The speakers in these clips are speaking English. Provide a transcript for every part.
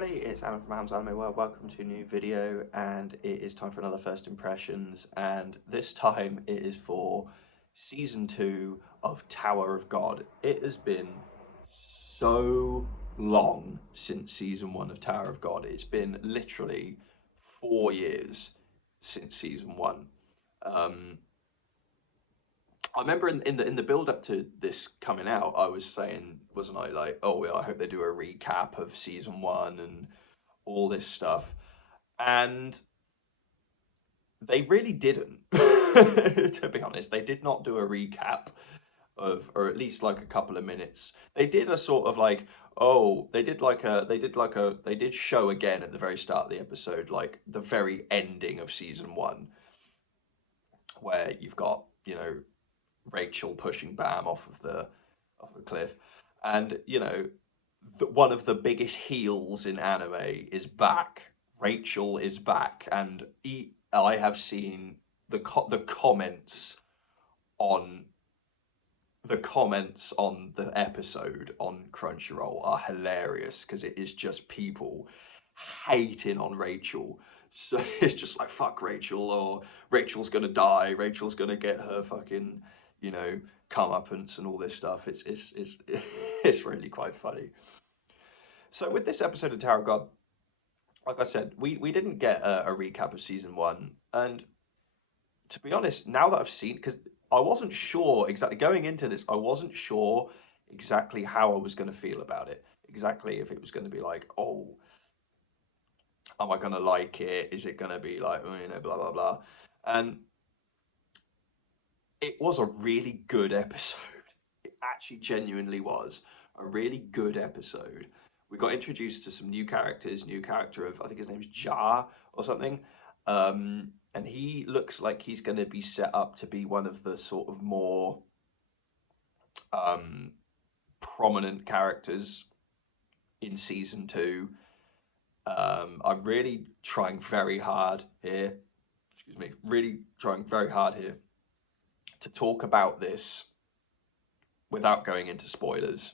everybody, it's Alan from Ham's Anime World. Welcome to a new video, and it is time for another first impressions, and this time it is for season 2 of Tower of God. It has been so long since season 1 of Tower of God. It's been literally 4 years since season 1. I remember in the build up to this coming out, I was saying, wasn't I, like, oh yeah, I hope they do a recap of season 1 and all this stuff, and they really didn't. To be honest, they did not do a recap of, or at least like a couple of minutes. They did a sort of like, oh, they did show again at the very start of the episode, like the very ending of season 1, where you've got, Rachel pushing Bam off the cliff, and one of the biggest heels in anime is back. Rachel is back, and I have seen the on comments on the episode on Crunchyroll are hilarious because it is just people hating on Rachel. So it's just like, fuck Rachel, or Rachel's gonna die, Rachel's gonna get her fucking, comeuppance and all this stuff. It's it's really quite funny. So with this episode of Tower of God, like I said, we didn't get a recap of season 1, and to be honest, now that I've seen, because I wasn't sure exactly going into this, I wasn't sure exactly how I was going to feel about it. Exactly if it was going to be like, oh, am I going to like it? Is it going to be like, blah, blah, blah. And it was a really good episode. It actually genuinely was a really good episode. We got introduced to some new characters, new character of, I think his name's Jar or something. And he looks like he's going to be set up to be one of the sort of more prominent characters in season 2. I'm really trying very hard here, really trying very hard here to talk about this without going into spoilers,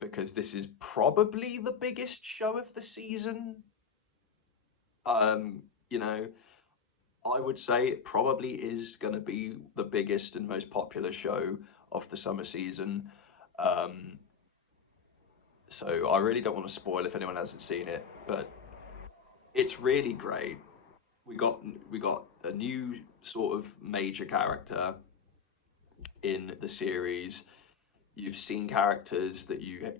because this is probably the biggest show of the season. You know, I would say it probably is going to be the biggest and most popular show of the summer season. So I really don't want to spoil if anyone hasn't seen it, but it's really great. We got a new sort of major character in the series. You've seen characters that you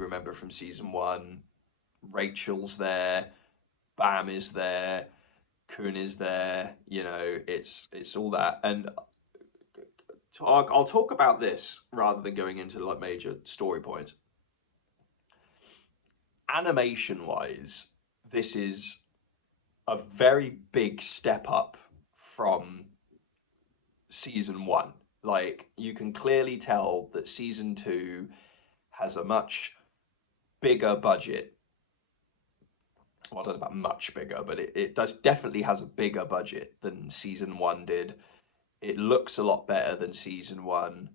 remember from season 1. Rachel's there, Bam is there, Kun is there. It's all that, and I'll talk about this rather than going into like major story points. Animation wise, this is a very big step up from season 1. Like, you can clearly tell that season 2 has a much bigger budget. Well, I don't know about much bigger, but it does definitely has a bigger budget than season 1 did. It looks a lot better than season 1.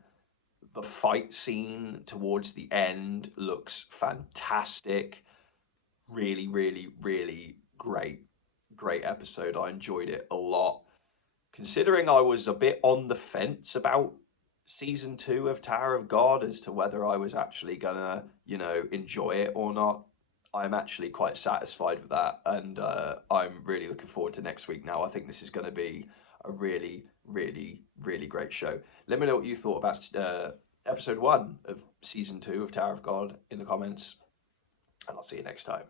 The fight scene towards the end looks fantastic. Really, really, really great. Great episode. I enjoyed it a lot. Considering I was a bit on the fence about season 2 of Tower of God as to whether I was actually gonna, enjoy it or not, I'm actually quite satisfied with that, and I'm really looking forward to next week now. I think this is going to be a really, really, really great show. Let me know what you thought about episode 1 of season 2 of Tower of God in the comments, and I'll see you next time.